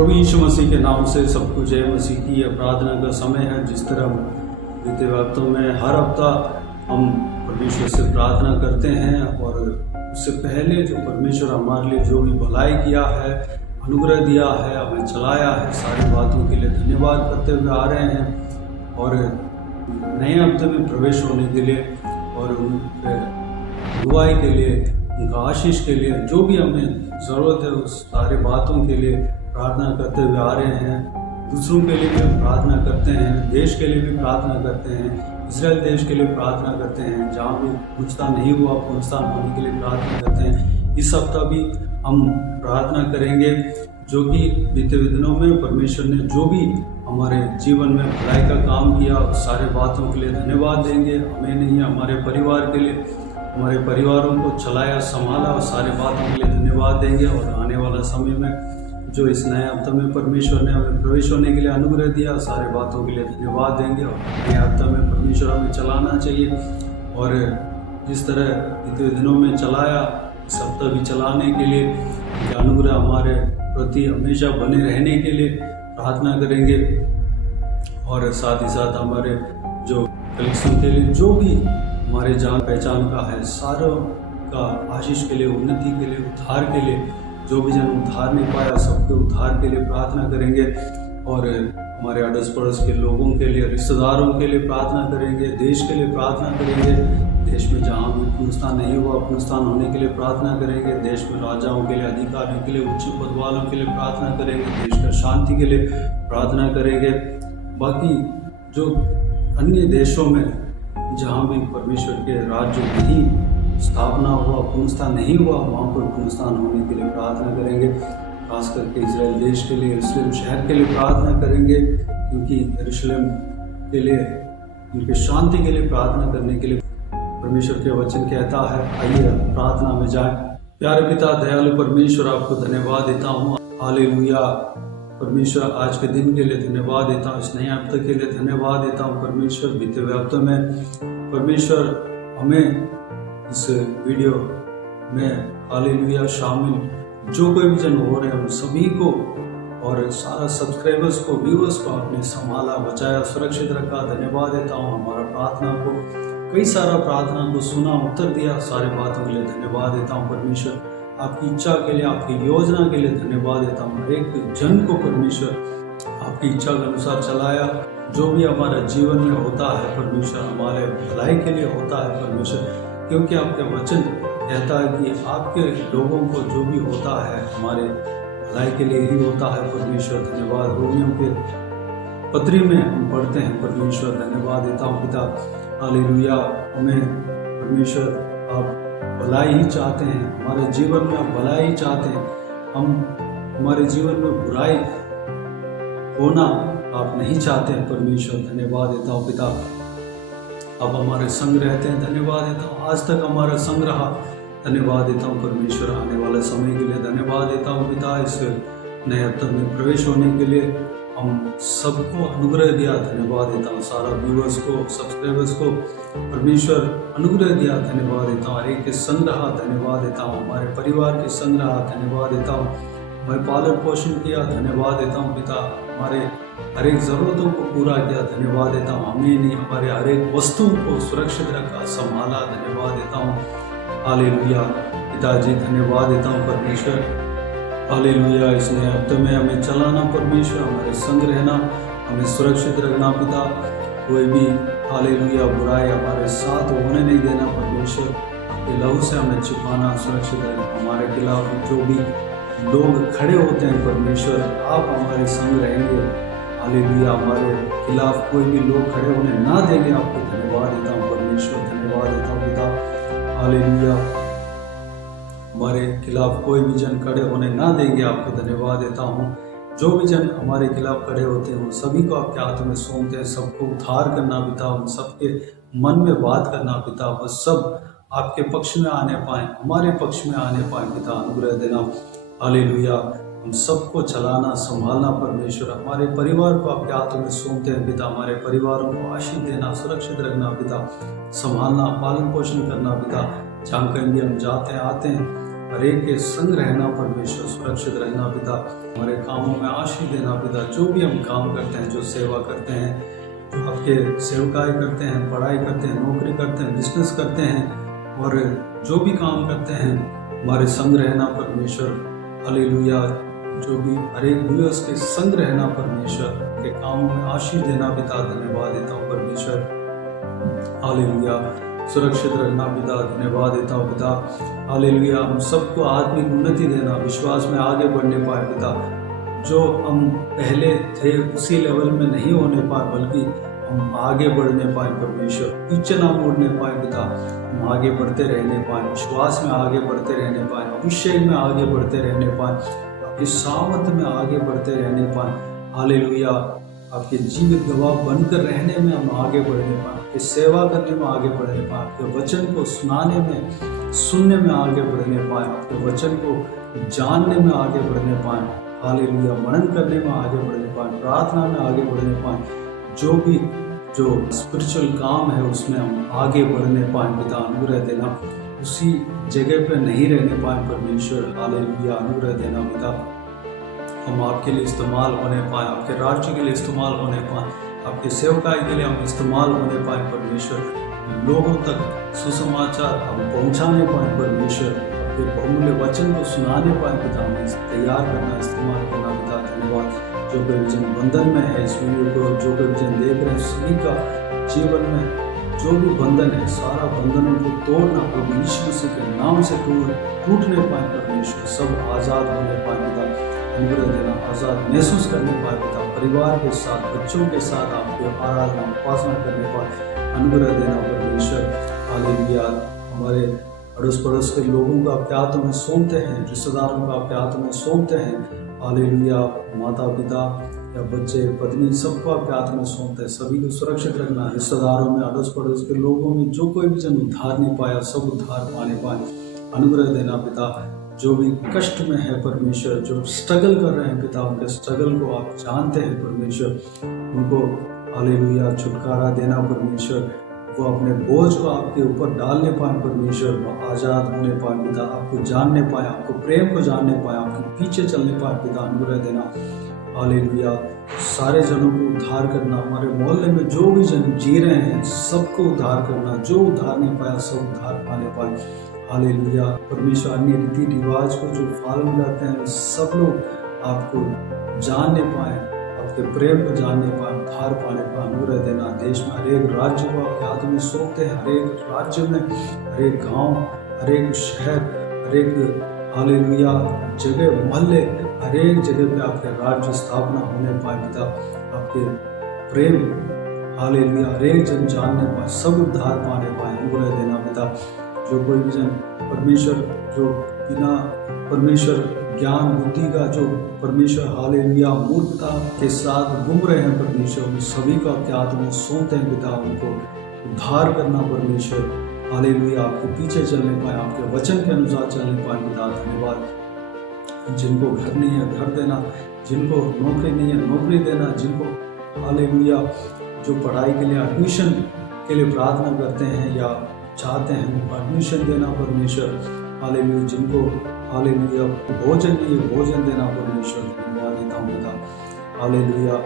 प्रभु यीशु मसीह के नाम से सबको जय मसीह की यह प्रार्थना का समय है। जिस तरह बीते वक्तों में हर हफ्ता हम परमेश्वर से प्रार्थना करते हैं और उससे पहले जो परमेश्वर हमारे लिए जो भी भलाई किया है, अनुग्रह दिया है, हमें चलाया है, सारी बातों के लिए धन्यवाद करते हुए आ रहे हैं और नए हफ्ते में प्रवेश होने के लिए और उनके दुआई के लिए, उनका आशीष के लिए, जो भी हमें ज़रूरत है उस सारे बातों के लिए प्रार्थना करते हुए आ रहे हैं। दूसरों के लिए भी हम प्रार्थना करते हैं, देश के लिए भी प्रार्थना करते हैं, इजराइल देश के लिए प्रार्थना करते हैं, जहाँ भी पुनरुत्थान नहीं हुआ पुनरुत्थान होने के लिए प्रार्थना करते हैं। इस हफ्ता भी हम प्रार्थना करेंगे जो कि बीते दिनों में परमेश्वर ने जो भी हमारे जीवन में भलाई का काम किया उस सारे बातों के लिए धन्यवाद देंगे। हमें नहीं, हमारे परिवार के लिए, हमारे परिवारों को चलाया, संभाला, और सारे बातों के लिए धन्यवाद देंगे। और आने वाला समय में जो इस नए हफ्ते में परमेश्वर ने हमें प्रवेश होने के लिए अनुग्रह दिया, सारे बातों के लिए धन्यवाद देंगे। और नए हफ्ते में परमेश्वर हमें चलाना चाहिए और जिस तरह बीते दिनों में चलाया, इस हफ्ता भी चलाने के लिए अनुग्रह हमारे प्रति हमेशा बने रहने के लिए प्रार्थना करेंगे। और साथ ही साथ हमारे जो कलीसियों के लिए जो भी हमारे जान पहचान का है, सारों का आशीष के लिए, उन्नति के लिए, उद्धार के लिए, जो भी जन उद्धार नहीं पाया सबके उद्धार के लिए प्रार्थना करेंगे। और हमारे अड़ोस पड़ोस के लोगों के लिए, रिश्तेदारों के लिए प्रार्थना करेंगे, देश के लिए प्रार्थना करेंगे, देश में जहाँ भी पुनरुत्थान नहीं हुआ पुनरुत्थान होने के लिए प्रार्थना करेंगे, देश में राजाओं के लिए, अधिकारियों के लिए, उच्च पद वालों के लिए प्रार्थना करेंगे, देश का शांति के लिए प्रार्थना करेंगे। बाकी जो अन्य देशों में जहाँ भी परमेश्वर के राज्य नहीं स्थापना हुआ, पुनरुत्थान नहीं हुआ, वहाँ पर पुनरुत्थान होने के लिए प्रार्थना करेंगे। खास करके इजराइल देश के लिए, यरूशलेम शहर के लिए प्रार्थना करेंगे, क्योंकि यरूशलेम के लिए, उनके शांति के लिए प्रार्थना करने के लिए परमेश्वर के वचन कहता है। आइए प्रार्थना में जाएं। प्यारे पिता, दयालु परमेश्वर, आपको धन्यवाद देता हूँ। हालेलुया। परमेश्वर, आज के दिन के लिए धन्यवाद देता हूँ, इस नए हफ्ते के लिए धन्यवाद देता हूँ। परमेश्वर, बीते हुए हफ्ते में परमेश्वर हमें इस वीडियो में हालेलुया शामिल जो कोई भी जन हो रहे हैं उन सभी को और सारा सब्सक्राइबर्स को, व्यूअर्स को आपने संभाला, बचाया, सुरक्षित रखा। धन्यवाद देता हूँ। हमारा प्रार्थना को, कई सारा प्रार्थना को सुना, उत्तर दिया, सारे बातों के लिए धन्यवाद देता हूँ। परमेश्वर, आपकी इच्छा के लिए, आपकी योजना के लिए धन्यवाद देता हूँ। हर एक जन को परमेश्वर आपकी इच्छा के अनुसार चलाया। जो भी हमारा जीवन में होता है परमेश्वर हमारे भलाई के लिए होता है परमेश्वर, क्योंकि आपका वचन कहता है कि आपके लोगों को जो भी होता है हमारे भलाई के लिए ही होता है। परमेश्वर धन्यवाद। रोमियों के पत्री में हम पढ़ते हैं परमेश्वर, धन्यवाद देता हूँ पिता। हालेलुया। हमें परमेश्वर आप भलाई ही चाहते हैं, हमारे जीवन में आप भलाई ही चाहते हैं। हमारे जीवन में बुराई होना आप नहीं चाहते हैं परमेश्वर। धन्यवाद देता हूँ पिता, अब हमारे संग रहते हैं। धन्यवाद देता हूँ, आज तक हमारा संग रहा। धन्यवाद देता हूँ परमेश्वर, आने वाले समय के लिए धन्यवाद देता हूँ पिता। इस नए हफ्ते में प्रवेश होने के लिए हम सबको अनुग्रह दिया, धन्यवाद देता हूँ। सारा व्यूअर्स को, सब्सक्राइबर्स को परमेश्वर अनुग्रह दिया, धन्यवाद देता हूँ। हर एक के संग रहा, धन्यवाद देता हूँ। हमारे परिवार के संग रहा, धन्यवाद देता हूँ। हमारे पालन पोषण किया, धन्यवाद देता हूँ पिता। हमारे हर एक ज़रूरतों को पूरा किया, धन्यवाद देता हूँ। हमें नहीं, हमारे हर एक वस्तुओं को सुरक्षित रखा, संभाला, धन्यवाद देता हूँ। हालेलुया पिताजी, धन्यवाद देता हूँ परमेश्वर। हालेलुया। इस नए हफ्ते में हमें चलाना परमेश्वर, हमारे संग रहना, हमें सुरक्षित रखना पिता। कोई भी हालेलुया बुराई हमारे साथ होने नहीं देना परमेश्वर। आपके लहू से हमें छिपाना, सुरक्षित रखना। हमारे खिलाफ जो भी लोग खड़े होते हैं परमेश्वर, आप हमारे संग रहेंगे। हालेलुया। हमारे खिलाफ कोई भी लोग खड़े होने ना देंगे। आपको धन्यवाद देता हूँ परमेश्वर, धन्यवाद देता हूँ पिता। हालेलुया। हमारे खिलाफ कोई भी जन खड़े होने ना देंगे। आपको धन्यवाद देता हूँ। जो भी जन हमारे खिलाफ खड़े होते हैं उन सभी को आपके हाथों में सौंपते हैं। सबको उद्धार करना पिता, उन सबके मन में बात करना पिता, वह सब आपके पक्ष में आने पाए, हमारे पक्ष में आने पाए पिता, अनुग्रह देना। हालेलुया। हम सबको चलाना, संभालना परमेश्वर। हमारे परिवार को आपके हाथों में सौंपते हैं पिता। हमारे परिवारों को आशीष देना, सुरक्षित रखना पिता, संभालना, पालन पोषण करना पिता। जहाँ कहीं भी हम जाते हैं आते हैं हर एक के संग रहना परमेश्वर, सुरक्षित रहना पिता, हमारे कामों में आशीष देना पिता। जो भी हम काम करते हैं, जो सेवा करते हैं, जो आपके सेवकाई करते हैं, पढ़ाई करते हैं, नौकरी करते हैं, बिजनेस करते हैं और जो भी काम करते हैं, हमारे संग रहना परमेश्वर। हालेलुया। जो भी हर एक व्यूअर्स के संग रहना परमेश्वर, के कामों में आशीष देना पिता। धन्यवाद देता हूँ परमेश्वर। हालेलुया। सुरक्षित रहना पिता, धन्यवाद देता हूँ पिता। हालेलुया। हम सबको आत्मिक उन्नति देना, विश्वास में आगे बढ़ने पाए पिता। जो हम पहले थे उसी लेवल में नहीं होने पाए, बल्कि हम आगे बढ़ने पाए परमेश्वर, पीछे ना मुड़ने पाए पिता। हम आगे बढ़ते रहने पाए, विश्वास में आगे बढ़ते रहने पाए, अभिषेक में आगे बढ़ते रहने पाए, आपकी सामर्थ में आगे बढ़ते रहने पाए। हालेलुया। आपके जीवित गवाह बनकर रहने में हम आगे बढ़ने पाए, आपकी सेवा करने में आगे बढ़ने पाए, आपके वचन को सुनाने में, सुनने में आगे बढ़ने पाए, आपके वचन को जानने में आगे बढ़ने पाए। हालेलुया। मनन करने में आगे बढ़ने पाए, प्रार्थना में आगे बढ़ने पाए, जो स्पिरिचुअल काम है उसमें हम आगे बढ़ने पाए पिता। अनुग्रह देना, उसी जगह पे नहीं रहने पाए परमेश्वर। हालेलुया। अनुग्रह देना पिता। हम आपके लिए इस्तेमाल होने पाए, आपके राज्य के लिए इस्तेमाल होने पाए, आपके सेवकाई के लिए हम इस्तेमाल होने पाए परमेश्वर। लोगों तक सुसमाचार हम पहुंचाने पाए परमेश्वर, आपके बहुमूल्य वचन को सुनाने पाए पिता। हमें तैयार करना, इस्तेमाल करना पिता। धन्यवाद। जो कोई विजन बंधन में है इस वीडियो को, जो कोई विजन देख रहे हैं, सभी का जीवन में जो भी बंधन है, सारा बंधनों को तोड़ना प्रभु यीशु मसीह के नाम से टूटने पाए परमेश्वर। सब आज़ाद होने पाए पिता। अनुग्रह देना, आज़ाद महसूस करने पाए पिता। परिवार के साथ, बच्चों के साथ आपके आराधना उपासना करने पाए। अनुग्रह देना परमेश्वर। हालेलुया। हमारे अड़ोस पड़ोस के लोगों को आपके हाथों में सौंपते हैं, रिश्तेदारों को आपके हाथों में सौंपते हैं। हालेलुया। माता पिता या बच्चे, पत्नी, सबको आपके हाथ में सौंपते हैं। सभी को सुरक्षित रखना। रिश्तेदारों में, अड़ोस पड़ोस के लोगों में जो कोई भी जन उद्धार नहीं पाया, सब उद्धार पाने पाए। अनुग्रह देना पिता। जो भी कष्ट में है परमेश्वर, जो स्ट्रगल कर रहे हैं पिता, उनके स्ट्रगल को आप जानते हैं परमेश्वर। उनको हालेलुया छुटकारा देना परमेश्वर। वो अपने बोझ को आपके ऊपर डालने पाए परमेश्वर, वो आज़ाद होने पाए पिता। आपको जानने पाए, आपको प्रेम को जानने पाए, आपके पीछे चलने पाए पिता। अनुग्रह देना। हालेलुया। सारे जनों को उद्धार करना। हमारे मोहल्ले में जो भी जन जी रहे हैं सबको उद्धार करना। जो उद्धार नहीं पाया सब उद्धार पाने पाए। हालेलुया। परमेश्वर अन्य रीति रिवाज को जो पालन करते हैं सब लोग आपको जानने पाए, आपके प्रेम को जानने पाए, उद्धार पाने पाए। अनुग्रह देना। देश में हर एक राज्य को आपके हाथों में सौंपते हैं। हर एक राज्य में, हर एक गांव, हर एक शहर, हर एक हालेलुया जगह, मोहल्ले, हर एक जगह पे आपके राज्य स्थापना होने पाए पिता। आपके प्रेम हालेलुया हर एक जन जानने पाए, सब उद्धार पाने पाए। अनुग्रह देना पिता। जो कोई भी जन परमेश्वर, जो बिना परमेश्वर ज्ञान बुद्धि का, जो परमेश्वर हालेलुया मूर्खता के साथ घूम रहे हैं परमेश्वर, उन सभी को आपके हाथों में सौंपते हैं पिता। उनको उद्धार करना परमेश्वर। हालेलुया। आपके पीछे चलने पाए, आपके वचन के अनुसार चलने पाए पिता। धन्यवाद। जिनको घर नहीं है घर देना, जिनको नौकरी नहीं है नौकरी देना, जिनको हालेलुया जो पढ़ाई के लिए एडमिशन के लिए प्रार्थना करते हैं या चाहते हैं उनको एडमिशन देना परमेश्वर। हालेलुया। जिनको हालेलुया भोजन नहीं है भोजन देना परमेश्वर। धन्यवाद देता हूँ पिता। हालेलुया।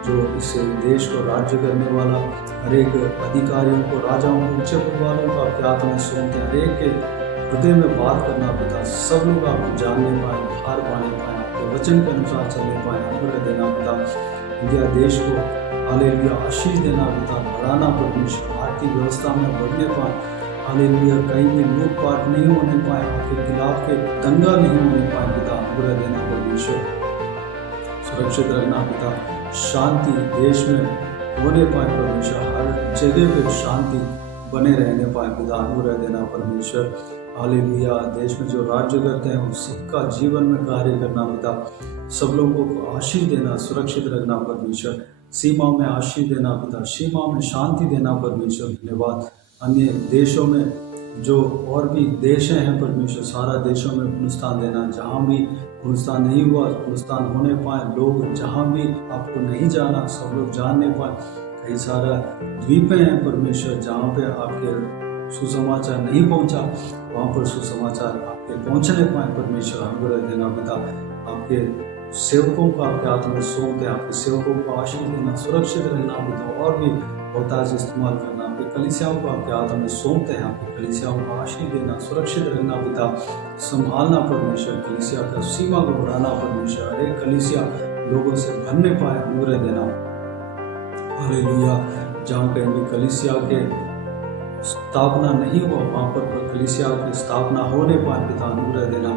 जो इस देश को राज्य करने वाला हर एक अधिकारियों को, राजाओं को, उच्च पद वालों को आपके हाथ में सौंपते हैं। हर एक के हृदय में बात करना पिता। सब लोग आपको जानने पाए, उद्धार पाने पाए, आपके वचन के अनुसार चलने पाए। अनुग्रह देना पिता। इंडिया देश को हालेलुया आशीष देना पिता। बढ़ाना परमेश्वर। आर्थिक व्यवस्था में बढ़ने पाए। हालेलुया। कहीं भी लूटपाट नहीं होने पाए, आपके खिलाफ के दंगा नहीं होने पाए पिता। अनुग्रह देना परमेश्वर। सुरक्षित रखना पिता। शांति देश में होने पाए परमेश्वर। हर जगह पे शांति बने रहने पाए पिता। अनुग्रह देना परमेश्वर। हालेलुया। देश में जो राज्य करते हैं उन सबका जीवन में कार्य करना पिता। सब लोगों को आशीष देना, सुरक्षित रखना परमेश्वर। सीमा में आशीष देना पिता। सीमा में शांति देना परमेश्वर। धन्यवाद। अन्य देशों में जो और भी देश हैं परमेश्वर, सारा देशों में पुनरुत्थान देना। जहाँ भी पुनरुत्थान नहीं हुआ पुनरुत्थान होने पाए। लोग जहाँ भी आपको नहीं जाना सब लोग जानने पाए। कई सारा द्वीपें हैं परमेश्वर जहाँ पे आपके सुसमाचार नहीं पहुंचा, वहाँ पर सुसमाचार आपके पहुंचने पाए। परमेश्वर अनुग्रह देना पिता। आपके सेवकों को आपके हाथ में सौंपते हैं, आपके सेवकों को आशीष देना, सुरक्षित रहना पिता, और भी बहुतायत इस्तेमाल करना। आपकी कलीसियाओं को आपके हाथ में सौंपते हैं, आपकी कलीसियाओं को आशीष देना, सुरक्षित रहना पिता, संभालना परमेश्वर, कलीसिया का सीमा को बढ़ाना परमेश्वर, हर एक कलीसिया लोगों से भरने पाए, अनुग्रह देना। हालेलुया। जहाँ कहीं भी कलीसिया के स्थापना नहीं हुआ, वहाँ पर कलीसिया की स्थापना होने पाए पिता, अनुग्रह देना।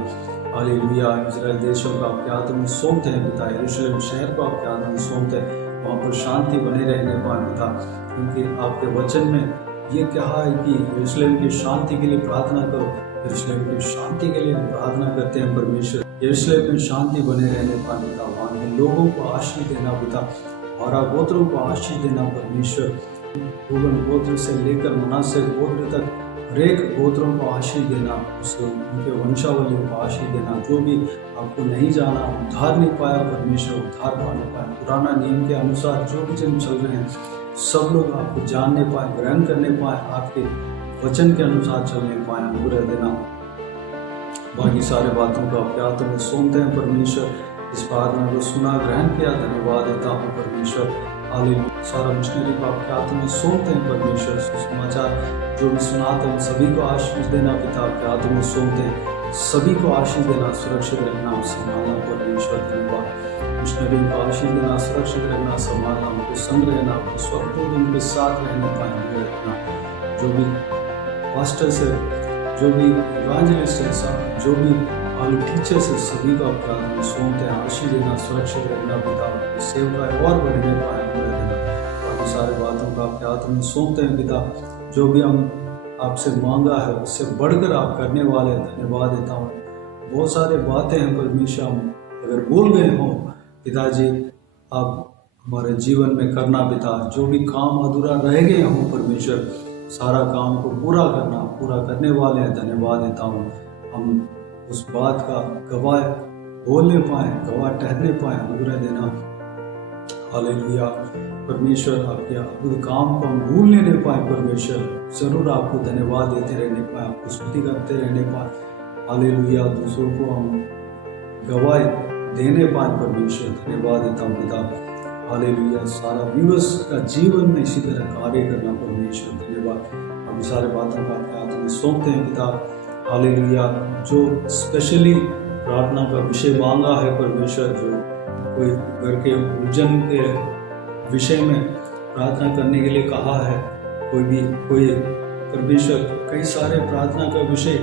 हालेलुया। इजराइल देशों को आपके हाथ में सौंपते हैं पिता, यरूशलेम शहर को आपके हाथ में सौंपते हैं, वहाँ पर शांति बने रहने पाए पिता, क्योंकि आपके वचन में ये कहा है कि यरूशलेम की शांति के लिए प्रार्थना करो। यरूशलेम की शांति के लिए हम प्रार्थना करते हैं परमेश्वर, यरूशलेम में शांति बने रहने पाए पिता, वहाँ के लोगों को आशीष देना पिता, और गोत्रों को आशीष देना परमेश्वर, रूबन गोत्र से लेकर मनासे गोत्र तक हरेक गोत्रों को आशीष देना, उसको उनके वंशावलियों को आशीष देना। जो भी आपको नहीं जाना, उद्धार नहीं पाया परमेश्वर, उद्धार पाने पाए, पुराना नियम के अनुसार जो भी जन चल रहे हैं, सब लोग आपको जानने पाए, ग्रहण करने पाए, आपके वचन के अनुसार चलने पाए, अनुग्रह देना। बाकी सारे बातों को आपके हाथों में सौंपते हैं परमेश्वर। इस प्रार्थना को सुना, ग्रहण किया, धन्यवाद देता हूँ परमेश्वर। हालेलुया। सारा मिशनरी को आपके हाथों में सौंपते हैं परमेश्वर। सुसमाचार जो भी सुनाते हैं सभी को आशीष देना पिता, आपके हाथों में सौंपते हैं, सभी को आशीष देना, सुरक्षित रखना, संभालना परमेश्वर, धन्यवाद। मिशनरी को आशीष देना, सुरक्षित रखना, संभालना, उनके संग रहना, स्वरूप उनके साथ रहने पाए, रखना। जो भी पास्टर्स है, जो भी इवांजलिस्ट है, जो भी टीचर्स है, सभी को आपके हाथ में सौंपते हैं, आशीष देना, सुरक्षित रखना पिता, सेवका और बढ़ने पाए, बाकी सारे बातों को आपके हाथ में सौंपते हैं पिता। जो भी हम आपसे मांगा है उससे बढ़कर आप करने वाले हैं, धन्यवाद देता हूँ। बहुत सारे बातें हैं परमेश्वर, हम अगर भूल गए हों पिताजी, आप हमारे जीवन में करना पिता, जो भी काम अधूरा रह गए हों परमेश्वर, सारा काम को पूरा करना, पूरा करने वाले हैं, धन्यवाद देता हूँ। हम उस बात का गवाह बोलने पाए, गवाह ठहरने पाए, अनुग्रह देना। हालेलुया। परमेश्वर आपके अद्भुत काम को हम भूलने नहीं पाए परमेश्वर, जरूर आपको धन्यवाद देते रहने पाए, आपको स्तुति करते रहने पाए। हालेलुया। दूसरों को हम गवाह देने पाए परमेश्वर, धन्यवाद देता हूँ पिता। हालेलुया। सारा व्यूअर्स का जीवन में इसी तरह कार्य करना परमेश्वर, धन्यवाद। अभी सारे बातों का आपके हाथ में सौंपते हैं पिता। हालेलुया। जो स्पेशली प्रार्थना का विषय मांगा है परमेश्वर, जो कोई घर के उलझन के विषय में प्रार्थना करने के लिए कहा है, कोई परमेश्वर कई सारे प्रार्थना का विषय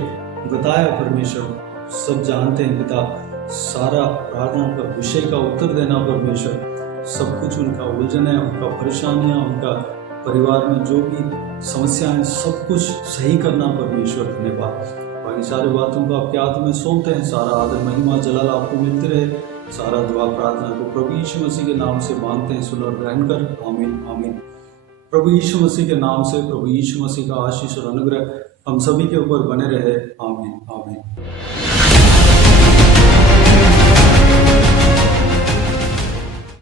बताया परमेश्वर, सब जानते हैं पिता। सारा प्रार्थना का विषय का उत्तर देना परमेश्वर, सब कुछ उनका उलझन है, उनका परेशानियां, उनका परिवार में जो भी समस्याएं, सब कुछ सही करना परमेश्वर, धन्यवाद। बाकी सारे बातों को आपके हाथ में सौंपते हैं। सारा आदर महिमा जलाल आपको मिलते रहे। सारा दुआ प्रार्थना को प्रभु यीशु मसीह के नाम से मांगते हैं, सुन और ग्रहण कर, आमीन आमीन। प्रभु यीशु मसीह के नाम से, प्रभु यीशु मसीह का आशीष और अनुग्रह हम सभी के ऊपर बने रहे, आमीन आमीन।